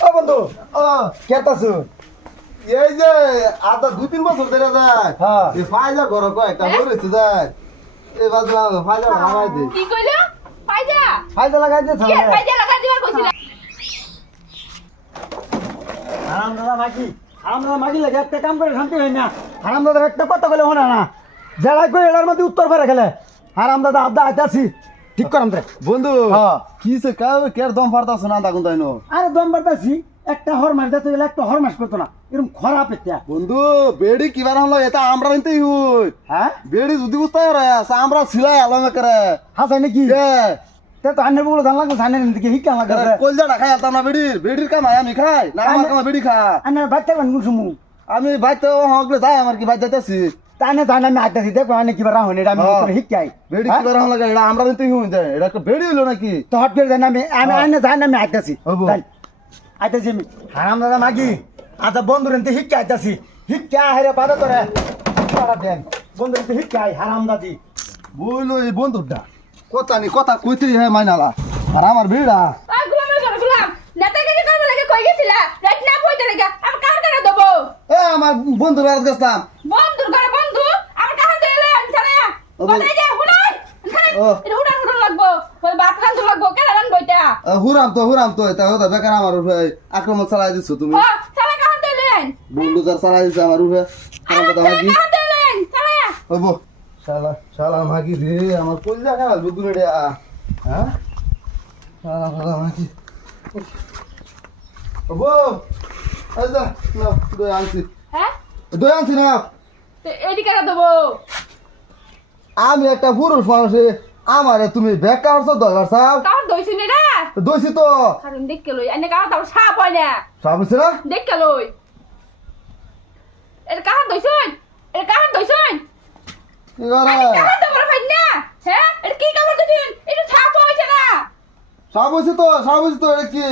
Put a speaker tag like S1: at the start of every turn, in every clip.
S1: ও বন্ধু
S2: এই যে আদা দুই তিন বছর ধরে যায়
S1: হ্যাঁ।
S2: ফাইজা ঘর যায় ফাইজা লাগাই দে?
S1: ফায়দা লাগাই
S3: কইছিলা?
S1: হারাম দাদা মাগি দাদা মাগি লাগে একটা কাম করে শান্তি না হারাম দাদা একটা কথা না যারা কই এটার মধ্যে উত্তর ফেরে খেলে হারাম দাদা আদা আইতাছি ঠিক করাম রে।
S2: বন্ধু
S1: হ্যাঁ।
S2: কিসে কাউ কের দম ফারতাছ না দাগুন তাই নো?
S1: আরে দম বাড়তাছি একটা হর মাস দিতে গেলে একটা হর মাস করতো না। এরকম খরা পেত্যা
S2: বন্ধু বেড়ি কিবার হলো এটা আমরা নিতেই হই।
S1: হ্যাঁ?
S2: বেড়ি যদি বুঝতে রে আমরা সিলাই আলামে করে
S1: হাসাই নাকি
S2: কে?
S1: তে তো আন্নের বগুলো জানলাম জানেন দিকে হিকা লাগে
S2: কলজা খাই আলতাম না বেড়ির বেড়ির কামাই আমি খাই না আমার কামাই বেড়ি খা।
S1: আন্নের বাচ্চা বান গুন সুমু
S2: আমি বাইতে হগলে যাই আমার কি বাইতে যাইতেছি?
S1: তানে জানে আমি আইতাছি দেখো আনে কিবা রাহন এটা আমি। তোর হিকাই
S2: বেড়ি কিবার হলো লাগে এটা আমরা নিতেই হই যায় এটা একটা বেড়ি হলো নাকি
S1: তো হট করে জানি আমি আমি। আনে জানি আমি আইতাছি
S2: হব।
S1: যাই। আইতাছি আমি হারাম দাদা মাগি আচ্ছা বন্ধু রেন্তে হিকা আইতাছি হিকা হেরে বাদা তোরে পাড়া দেন বন্ধু রেন্তে হিকা আই হারাম দাদি
S2: বইলো এই বন্ধুটা কথা নি কথা কইতে হ্যাঁ মাইনালা আর আমার
S3: গুলাম। নেতাগিরি করবে লাগে কই গেছিলা? রাইট না কইতে লাগে। আমি কার কারে দেবো?
S2: এ আমার বন্ধু বেড়াতে গেছিলাম হুরাম তো হুরাম তো এটা হতো বেকার আমার উপরে আক্রমণ চালাই দিছো তুমি? বুলডোজার চালাই দিছো আমার উপরে। ওইব শালা শালা মাগি রে আমার কইলা খাল বুদুনে রে হ্যাঁ? শালা শালা মাগি ওবো না দই আনছি।
S3: হ্যাঁ?
S2: দই আনছি না
S3: এদিকে দেবো?
S2: আমি একটা পুরুষ মানুষে আমারে তুমি বেকা হচ্ছ দরবার সাহেব
S3: কাহার দইছি নি রে?
S2: দইছি তো
S3: কারণ দেখকে লই। এনে কাহার তাও সাপ হয় না।
S2: সব হচ্ছে না
S3: দেখকে লই। দইছুন? দইছুন?
S2: কি করে
S3: কাহার দেবো ভাই না? হ্যাঁ? এটা কি কামড় দিছেন? এটা সাপ হইছে না।
S2: সব হচ্ছে তো সব হচ্ছে তো এটা কি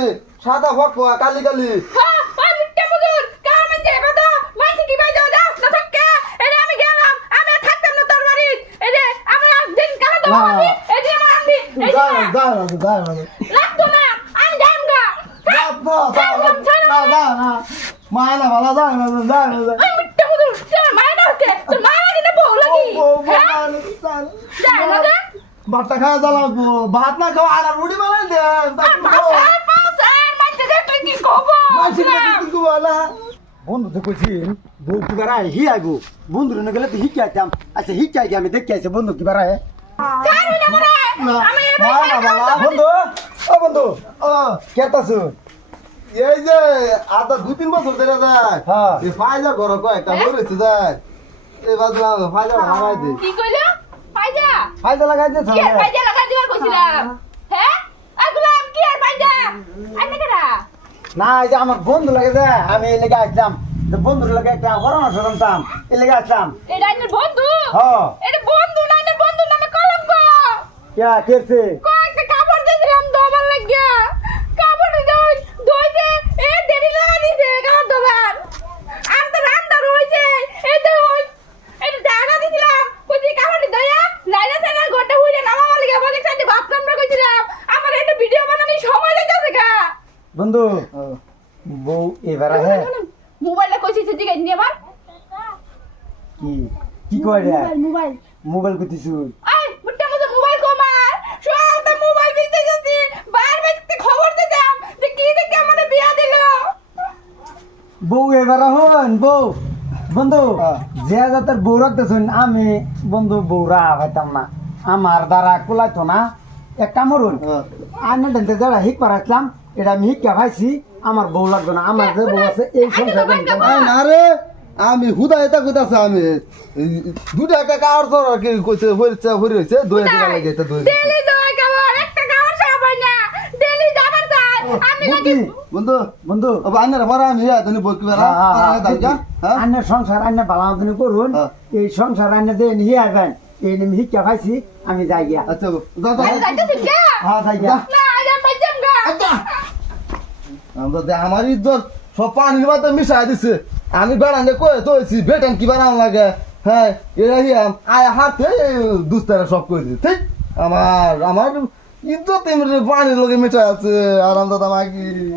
S2: সাদা ভক কালি কালি
S3: হ্যাঁ, ওই মিথ্যা মুজুর। কাহার মানছে এবার তো? মানছে কি ভাই যাও দাও, না থাককে। এটা আমি গেলাম। আমি আর থাকতাম না তোর বাড়ির। এই যে, আমি আর দিন কাহার দেবো
S2: না।
S3: আমি? এই যে আমার আনবি। এই
S2: যাই যাই
S3: লাগতো না। আমি যাম গা। হ্যাঁ? ছাড়লাম, ছাড়লাম।
S2: মায়না ভালো যায় না যায় না যায়
S3: ওই মিথ্যা মুজুর। তোর মায়ের না হচ্ছে? তোর মায়ের আগে না বউ লাগি? না?
S2: ভাতটা খাওয়া জ্বালাবো ভাত না খাওয়া আর রুটি বানাই দে
S3: আর পাশার, পাশার, মাইতে দেখলে কি কবো?
S1: বন্ধু তো কইছি বউ কি বারায় হি আইবো বন্ধু রে গেলে তো হিকা আইতাম আচ্ছা হিকা আইগে আমি দেখি আইছে বন্ধু কি বারায় বন্ধু ও বন্ধু ও কেতাছু
S2: এই যে আদা দুই তিন বছর ধরে যায়
S1: হ্যাঁ।
S2: এই ফাইজা ঘর কয়েকটা? বলেছে যায় এই বাজলাম ফাইজা লাগাই দে
S3: কি কইলো? পাইজা?
S1: ফায়দা লাগাই দিয়েছ
S3: কি আর লাগাই দিবার কইছিলাম? হ্যাঁ? এই কি আর পাইজা? আইনে কেডা?
S1: না এই যে আমার বন্ধু লাগে যে আমি এই লেগে আসলাম তো বন্ধুর লাগে একটা পরামর্শ জানতাম এই লেগে আসলাম
S3: এটা আইনের বন্ধু?
S1: হ্যাঁ
S3: এটা বন্ধু না, আইনের বন্ধুর নামে কলঙ্ক।
S1: কে কেছে
S3: কয়েকটা কাপড় দিয়েছিলাম ধোবার লাগিয়া। কাপড় এ দেরি লাগাই দিছে কাপড়। আর তো রান্না রয়েছে, এই তো ওই, এই জায়গা দিছিলাম, কইছি কাপড় হুইলে বলে সাথে ভাত রান্না কইছিলাম। আমার একটা ভিডিও বানানোর সময় লেগেছে গা।
S1: বন্ধু বউ এবার আহে।
S3: মোবাইলটা কইছি সেদিকে নিয়ে আবার।
S1: কি? কি রে?
S3: Mobile mobile.
S1: কইতিছু বউ এবার হন বউ। বন্ধু
S2: হ্যাঁ।
S1: যে যাতে বউ রাখতেছুন আমি বন্ধু বউরা হইতাম না। আমার দ্বারা কুলাইতো না। এক কাম করুন
S2: হ্যাঁ।
S1: আনে দেনতে যারা হিক পারাইছিলাম এটা আমি হিকা ভাইছি আমার বউ লাগবে না। আমার যে বউ আছে এই সংসার
S2: না রে আমি হুদা এটা কইতাছে আমি দুটা একটা কার কি কইছে হইছে হই রইছে দুই দিন লাগে এটা দুই
S3: ডেলি দই খাবার একটা খাবার সব হয় না ডেলি যাবার চাই আমি নাকি
S2: বন্ধু
S1: বন্ধু
S2: হ্যাঁ, হ্যাঁ, হ্যাঁ,
S1: আইনার আমি সংসার আইনার বালা তুমি
S2: করুন
S1: এই সংসার আইনা নিয়ে আসবেন। এই নিয়ে শিক্ষা পাইছি আমি যাই গিয়া।
S2: আচ্ছা
S1: হ্যাঁ যাই গিয়া।
S3: আচ্ছা।
S2: আমার ইজ্জত সব পানির মাথায় মিশাই দিছে। আমি বেড়ানে কয়ে তো বেটান কি বেড়ান লাগে? হ্যাঁ এরা আয় হাতে দুস্তারা সব করে দিচ্ছে ঠিক? আমার আমার ইজ্জত এমনি পানির লোকে মিঠাই আছে আরাম দাদা মাগি